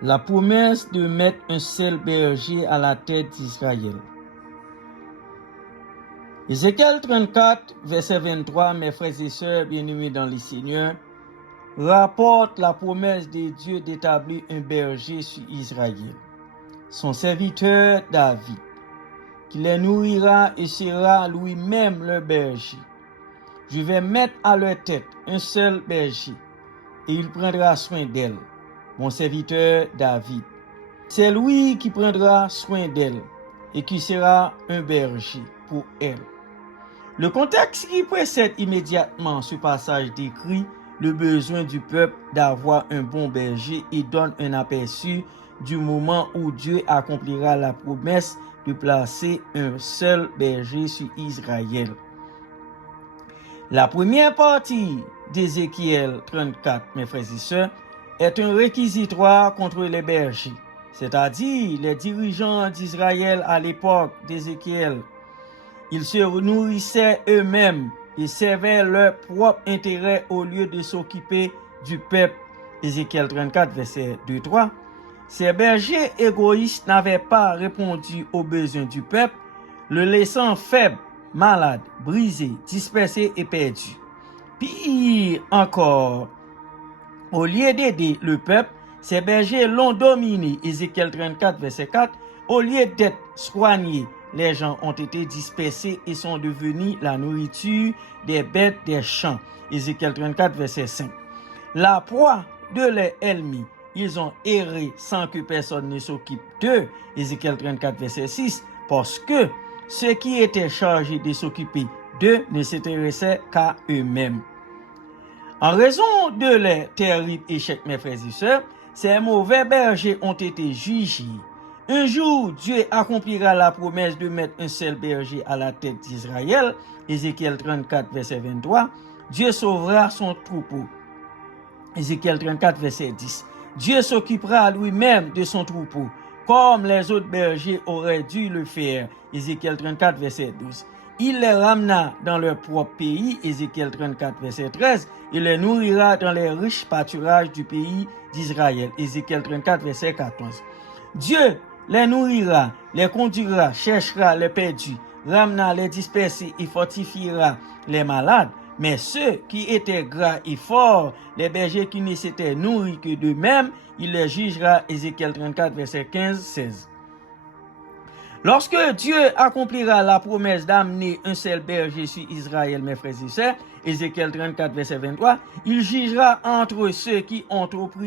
La promesse de mettre un seul berger à la tête d'Israël. Ézéchiel 34, verset 23, mes frères et sœurs bien-aimés dans le Seigneur, rapporte la promesse de Dieu d'établir un berger sur Israël, son serviteur David, qui les nourrira et sera lui-même leur berger. Je vais mettre à leur tête un seul berger, et il prendra soin d'elle, mon serviteur David. C'est lui qui prendra soin d'elle, et qui sera un berger pour elle. Le contexte qui précède immédiatement ce passage décrit le besoin du peuple d'avoir un bon berger et donne un aperçu du moment où Dieu accomplira la promesse de placer un seul berger sur Israël. La première partie d'Ézéchiel 34, mes frères et sœurs, est un réquisitoire contre les bergers, c'est-à-dire les dirigeants d'Israël à l'époque d'Ézéchiel. Ils se nourrissaient eux-mêmes et servaient leur propre intérêt au lieu de s'occuper du peuple. Ézéchiel 34, verset 2-3. Ces bergers égoïstes n'avaient pas répondu aux besoins du peuple, le laissant faible, malade, brisé, dispersé et perdu. Pire encore, au lieu d'aider le peuple, ces bergers l'ont dominé. Ézéchiel 34, verset 4. Au lieu d'être soignés, les gens ont été dispersés et sont devenus la nourriture des bêtes des champs. Ézéchiel 34, verset 5. La proie de leurs ennemis, ils ont erré sans que personne ne s'occupe d'eux. Ézéchiel 34, verset 6. Parce que ceux qui étaient chargés de s'occuper d'eux ne s'intéressaient qu'à eux-mêmes. En raison de leurs terribles échecs, mes frères et sœurs, ces mauvais bergers ont été jugés. Un jour, Dieu accomplira la promesse de mettre un seul berger à la tête d'Israël. Ézéchiel 34, verset 23. Dieu sauvera son troupeau. Ézéchiel 34, verset 10. Dieu s'occupera lui-même de son troupeau, comme les autres bergers auraient dû le faire. Ézéchiel 34, verset 12. Il les ramena dans leur propre pays, Ézéchiel 34, verset 13, et les nourrira dans les riches pâturages du pays d'Israël, Ézéchiel 34, verset 14. Dieu les nourrira, les conduira, cherchera les perdus, ramena les dispersés et fortifiera les malades. Mais ceux qui étaient gras et forts, les bergers qui ne s'étaient nourris que d'eux-mêmes, il les jugera, Ézéchiel 34, verset 15-16. Lorsque Dieu accomplira la promesse d'amener un seul berger sur Israël, mes frères et sœurs, Ézéchiel 34, verset 23, il jugera entre ceux qui ont trop pris